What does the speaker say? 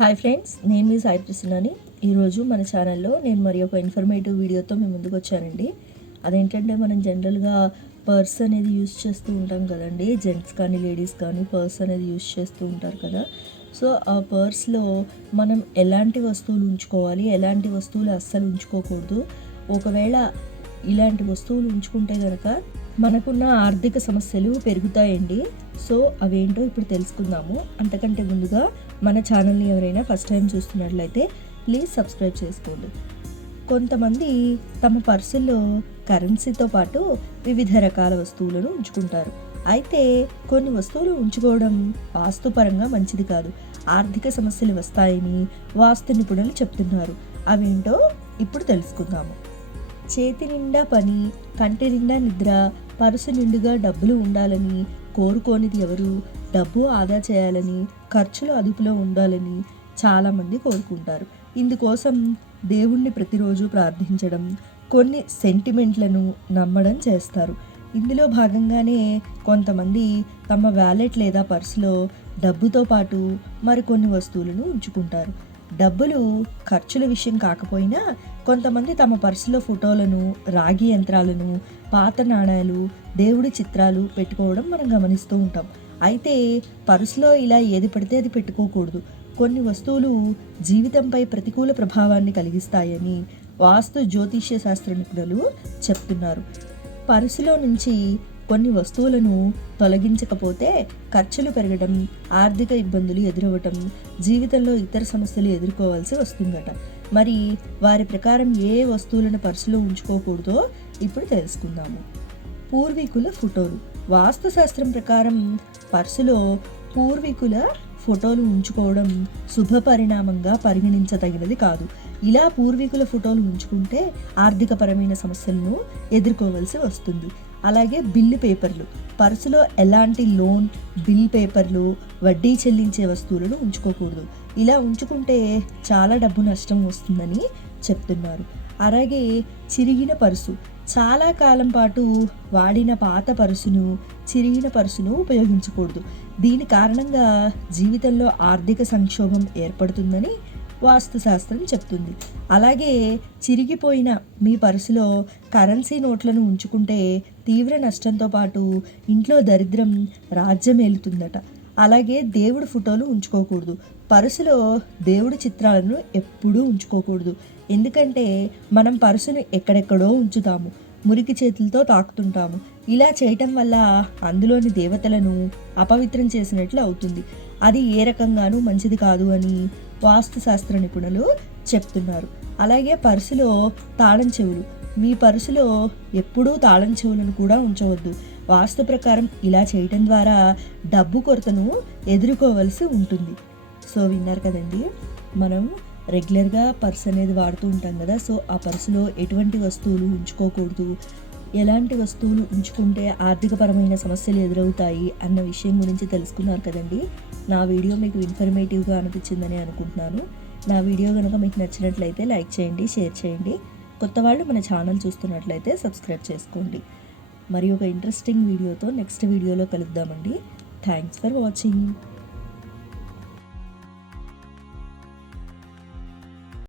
Hi friends, నేను మీ సాయి ప్రసన్నని. ఈరోజు మన ఛానల్లో నేను మరి ఒక ఇన్ఫర్మేటివ్ వీడియోతో మీ ముందుకు వచ్చానండి. అదేంటంటే మనం జనరల్గా పర్స్ అనేది యూస్ చేస్తూ ఉంటాం కదండి. జెంట్స్ కానీ లేడీస్ కానీ పర్స్ అనేది యూస్ చేస్తూ ఉంటారు కదా. సో ఆ పర్స్లో మనం ఎలాంటి వస్తువులు ఉంచుకోవాలి, ఎలాంటి వస్తువులు అస్సలు ఉంచుకోకూడదు, ఒకవేళ ఇలాంటి వస్తువులు ఉంచుకుంటే కనుక మనకున్న ఆర్థిక సమస్యలు పెరుగుతాయండి. సో అవేంటో ఇప్పుడు తెలుసుకుందాము. అంతకంటే ముందుగా మన ఛానల్ని ఎవరైనా ఫస్ట్ టైం చూస్తున్నట్లయితే ప్లీజ్ సబ్స్క్రైబ్ చేసుకోండి. కొంతమంది తమ పర్సుల్లో కరెన్సీతో పాటు వివిధ రకాల వస్తువులను ఉంచుకుంటారు. అయితే కొన్ని వస్తువులు ఉంచుకోవడం వాస్తుపరంగా మంచిది కాదు, ఆర్థిక సమస్యలు వస్తాయని వాస్తు నిపుణులు చెప్తున్నారు. అవేంటో ఇప్పుడు తెలుసుకుందాము. చేతి నిండా పని, కంటి నిండా నిద్ర, పర్సు నిండుగా డబ్బులు ఉండాలని కోరుకోనిది ఎవరు? డబ్బు ఆదా చేయాలని, ఖర్చులు అదుపులో ఉండాలని చాలామంది కోరుకుంటారు. ఇందుకోసం దేవుణ్ణి ప్రతిరోజు ప్రార్థించడం, కొన్ని సెంటిమెంట్లను నమ్మడం చేస్తారు. ఇందులో భాగంగానే కొంతమంది తమ వ్యాలెట్ లేదా పర్సులో డబ్బుతో పాటు మరికొన్ని వస్తువులను ఉంచుకుంటారు. డబ్బులు ఖర్చుల విషయం కాకపోయినా కొంతమంది తమ పర్సులో ఫోటోలను, రాగి యంత్రాలను, పాత నాణాలు, దేవుడి చిత్రాలు పెట్టుకోవడం మనం గమనిస్తూ ఉంటాం. అయితే పర్సులో ఇలా ఏది పడితే అది పెట్టుకోకూడదు. కొన్ని వస్తువులు జీవితంపై ప్రతికూల ప్రభావాన్ని కలిగిస్తాయని వాస్తు జ్యోతిష్య శాస్త్ర నిపుణులు చెప్తున్నారు. పర్సులో నుంచి కొన్ని వస్తువులను తొలగించకపోతే ఖర్చులు పెరగడం, ఆర్థిక ఇబ్బందులు ఎదురవ్వటం, జీవితంలో ఇతర సమస్యలు ఎదుర్కోవాల్సి వస్తుందట. మరి వారి ప్రకారం ఏ వస్తువులను పర్సులో ఉంచుకోకూడదో ఇప్పుడు తెలుసుకుందాము. పూర్వీకుల ఫోటోలు. వాస్తుశాస్త్రం ప్రకారం పర్సులో పూర్వీకుల ఫోటోలు ఉంచుకోవడం శుభ పరిణామంగా పరిగణించదగినది కాదు. ఇలా పూర్వీకుల ఫోటోలు ఉంచుకుంటే ఆర్థికపరమైన సమస్యలను ఎదుర్కోవాల్సి వస్తుంది. అలాగే బిల్లు పేపర్లు. పర్సులో ఎలాంటి లోన్, బిల్ పేపర్లు, వడ్డీ చెల్లించే వస్తువులను ఉంచుకోకూడదు. ఇలా ఉంచుకుంటే చాలా డబ్బు నష్టం వస్తుందని చెప్తున్నారు. అలాగే చిరిగిన పర్సు. చాలా కాలం పాటు వాడిన పాత పర్సును, చిరిగిన పర్సును ఉపయోగించకూడదు. దీని కారణంగా జీవితంలో ఆర్థిక సంక్షోభం ఏర్పడుతుందని వాస్తుశాస్త్రం చెప్తుంది. అలాగే చిరిగిపోయిన మీ పర్సులో కరెన్సీ నోట్లను ఉంచుకుంటే తీవ్ర నష్టంతో పాటు ఇంట్లో దరిద్రం రాజ్యమేలుతుందట. అలాగే దేవుడి ఫోటోలు ఉంచుకోకూడదు. పర్సులో దేవుడి చిత్రాలను ఎప్పుడూ ఉంచుకోకూడదు. ఎందుకంటే మనం పర్సును ఎక్కడెక్కడో ఉంచుతాము, మురికి చేతులతో తాకుతుంటాము. ఇలా చేయటం వల్ల అందులోని దేవతలను అపవిత్రం చేసినట్లు అవుతుంది. అది ఏ రకంగానూ మంచిది కాదు అని వాస్తుశాస్త్ర నిపుణులు చెప్తున్నారు. అలాగే పర్సులో తాళం చెవులు. మీ పర్సులో ఎప్పుడూ తాళం చెవులను కూడా ఉంచవద్దు. వాస్తు ప్రకారం ఇలా చేయటం ద్వారా డబ్బు కొరతను ఎదుర్కోవలసి ఉంటుంది. సో విన్నారు కదండి, మనం రెగ్యులర్గా పర్స్ అనేది వాడుతూ ఉంటాం కదా. సో ఆ పర్సులో ఎటువంటి వస్తువులు ఉంచుకోకూడదు, ఎలాంటి వస్తువులు ఉంచుకుంటే ఆర్థికపరమైన సమస్యలు ఎదురవుతాయి అన్న విషయం గురించి తెలుసుకున్నారు కదండి. నా వీడియో మీకు ఇన్ఫర్మేటివ్గా అనిపించిందని అనుకుంటున్నాను. నా వీడియో కనుక మీకు నచ్చినట్లయితే లైక్ చేయండి, షేర్ చేయండి. కొత్త వాళ్ళు మన ఛానల్ చూస్తున్నట్లయితే సబ్స్క్రైబ్ చేసుకోండి. మరి ఒక ఇంట్రెస్టింగ్ వీడియోతో నెక్స్ట్ వీడియోలో కలుద్దామండి. Thanks for watching.